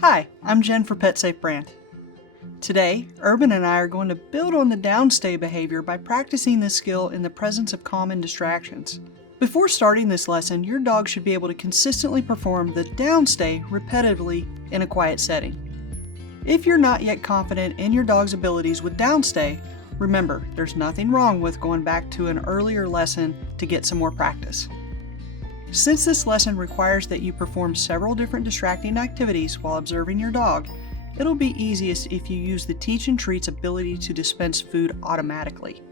Hi, I'm Jen for PetSafe brand. Today, Urban and I are going to build on the downstay behavior by practicing this skill in the presence of common distractions. Before starting this lesson, your dog should be able to consistently perform the downstay repetitively in a quiet setting. If you're not yet confident in your dog's abilities with downstay, remember, there's nothing wrong with going back to an earlier lesson to get some more practice. Since this lesson requires that you perform several different distracting activities while observing your dog, it'll be easiest if you use the Teach and Treat's ability to dispense food automatically.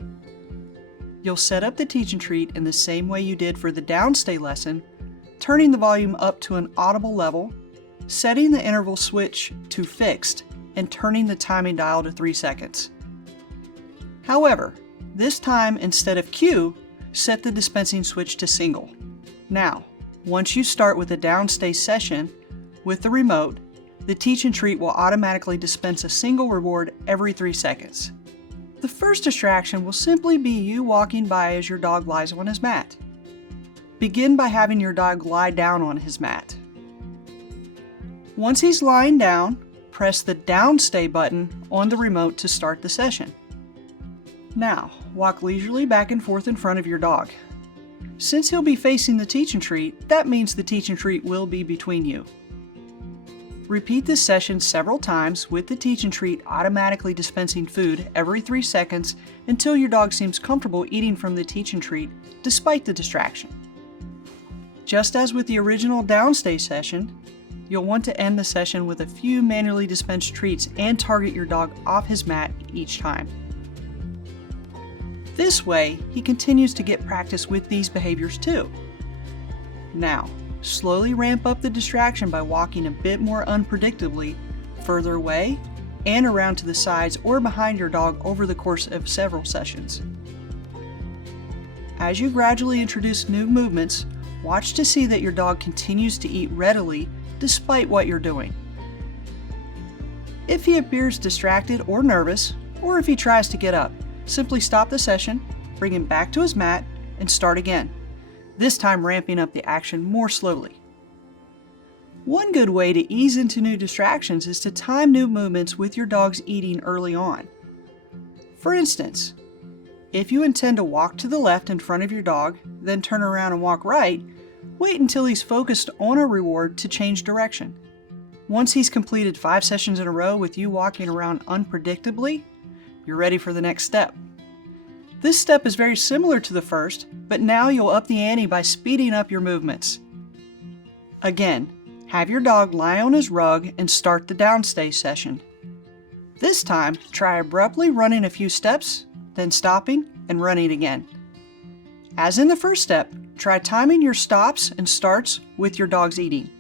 You'll set up the Teach and Treat in the same way you did for the downstay lesson, turning the volume up to an audible level, setting the interval switch to fixed, and turning the timing dial to 3 seconds. However, this time instead of Q, set the dispensing switch to single. Now, once you start with a downstay session with the remote, the Teach and Treat will automatically dispense a single reward every 3 seconds. The first distraction will simply be you walking by as your dog lies on his mat. Begin by having your dog lie down on his mat. Once he's lying down, press the downstay button on the remote to start the session. Now, walk leisurely back and forth in front of your dog. Since he'll be facing the Teach and Treat, that means the Teach and Treat will be between you. Repeat this session several times with the Teach and Treat automatically dispensing food every 3 seconds until your dog seems comfortable eating from the Teach and Treat despite the distraction. Just as with the original downstay session, you'll want to end the session with a few manually dispensed treats and target your dog off his mat each time. This way, he continues to get practice with these behaviors too. Now, slowly ramp up the distraction by walking a bit more unpredictably, further away, and around to the sides or behind your dog over the course of several sessions. As you gradually introduce new movements, watch to see that your dog continues to eat readily despite what you're doing. If he appears distracted or nervous, or if he tries to get up, simply stop the session, bring him back to his mat, and start again, this time ramping up the action more slowly. One good way to ease into new distractions is to time new movements with your dog's eating early on. For instance, if you intend to walk to the left in front of your dog, then turn around and walk right, wait until he's focused on a reward to change direction. Once he's completed 5 sessions in a row with you walking around unpredictably, you're ready for the next step. This step is very similar to the first, but now you'll up the ante by speeding up your movements. Again, have your dog lie on his rug and start the downstay session. This time, try abruptly running a few steps, then stopping and running again. As in the first step, try timing your stops and starts with your dog's eating.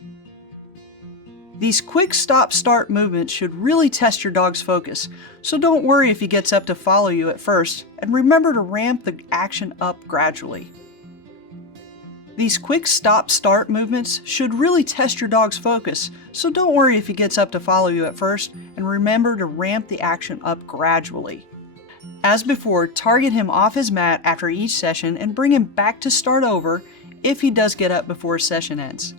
These quick stop-start movements should really test your dog's focus, so don't worry if he gets up to follow you at first, and remember to ramp the action up gradually. These quick stop-start movements should really test your dog's focus, so don't worry if he gets up to follow you at first, and remember to ramp the action up gradually. As before, target him off his mat after each session and bring him back to start over if he does get up before his session ends.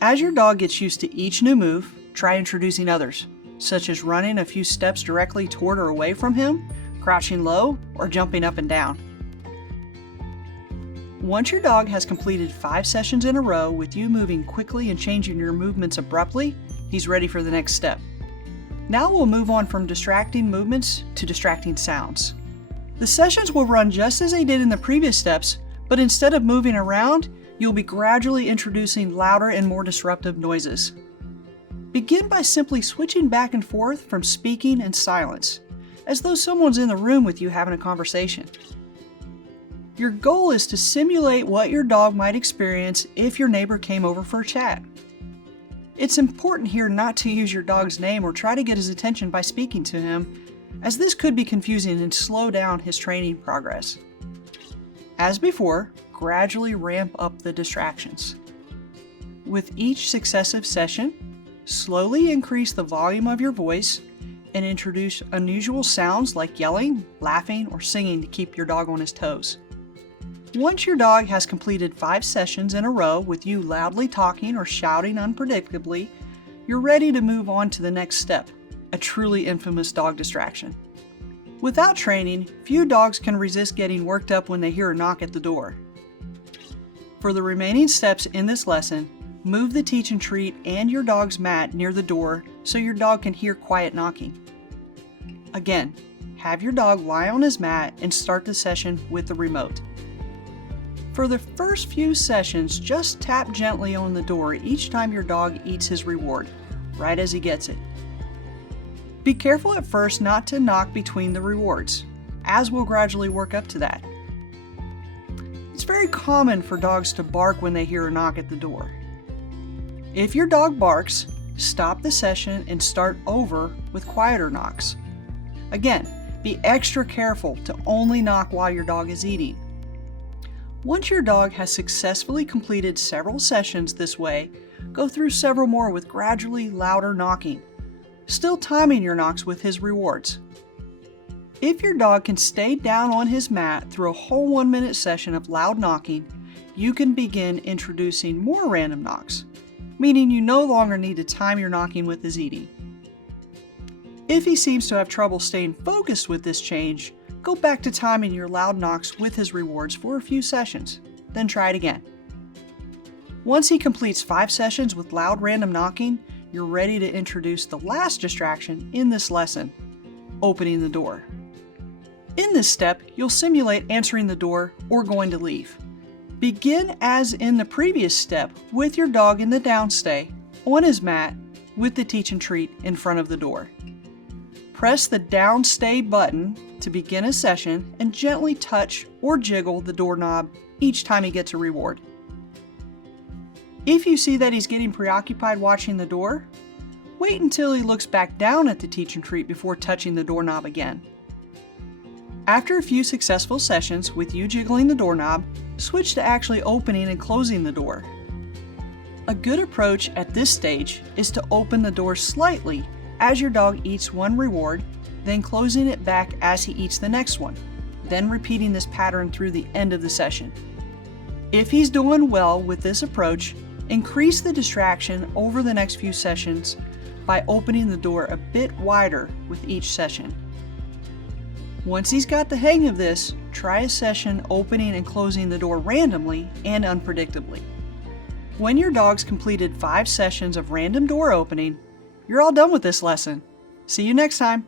As your dog gets used to each new move, try introducing others, such as running a few steps directly toward or away from him, crouching low, or jumping up and down. Once your dog has completed 5 sessions in a row with you moving quickly and changing your movements abruptly, he's ready for the next step. Now we'll move on from distracting movements to distracting sounds. The sessions will run just as they did in the previous steps, but instead of moving around, you'll be gradually introducing louder and more disruptive noises. Begin by simply switching back and forth from speaking and silence, as though someone's in the room with you having a conversation. Your goal is to simulate what your dog might experience if your neighbor came over for a chat. It's important here not to use your dog's name or try to get his attention by speaking to him, as this could be confusing and slow down his training progress. As before, gradually ramp up the distractions. With each successive session, slowly increase the volume of your voice and introduce unusual sounds like yelling, laughing, or singing to keep your dog on his toes. Once your dog has completed 5 sessions in a row with you loudly talking or shouting unpredictably, you're ready to move on to the next step, a truly infamous dog distraction. Without training, few dogs can resist getting worked up when they hear a knock at the door. For the remaining steps in this lesson, move the teach and treat and your dog's mat near the door so your dog can hear quiet knocking. Again, have your dog lie on his mat and start the session with the remote. For the first few sessions, just tap gently on the door each time your dog eats his reward, right as he gets it. Be careful at first not to knock between the rewards, as we'll gradually work up to that. It's very common for dogs to bark when they hear a knock at the door. If your dog barks, stop the session and start over with quieter knocks. Again, be extra careful to only knock while your dog is eating. Once your dog has successfully completed several sessions this way, go through several more with gradually louder knocking, still timing your knocks with his rewards. If your dog can stay down on his mat through a whole 1-minute session of loud knocking, you can begin introducing more random knocks, meaning you no longer need to time your knocking with his eating. If he seems to have trouble staying focused with this change, go back to timing your loud knocks with his rewards for a few sessions, then try it again. Once he completes 5 sessions with loud random knocking, you're ready to introduce the last distraction in this lesson, opening the door. In this step, you'll simulate answering the door or going to leave. Begin as in the previous step with your dog in the downstay, on his mat, with the teach and treat in front of the door. Press the downstay button to begin a session and gently touch or jiggle the doorknob each time he gets a reward. If you see that he's getting preoccupied watching the door, wait until he looks back down at the teach and treat before touching the doorknob again. After a few successful sessions with you jiggling the doorknob, switch to actually opening and closing the door. A good approach at this stage is to open the door slightly as your dog eats one reward, then closing it back as he eats the next one, then repeating this pattern through the end of the session. If he's doing well with this approach, increase the distraction over the next few sessions by opening the door a bit wider with each session. Once he's got the hang of this, try a session opening and closing the door randomly and unpredictably. When your dog's completed 5 sessions of random door opening, you're all done with this lesson. See you next time.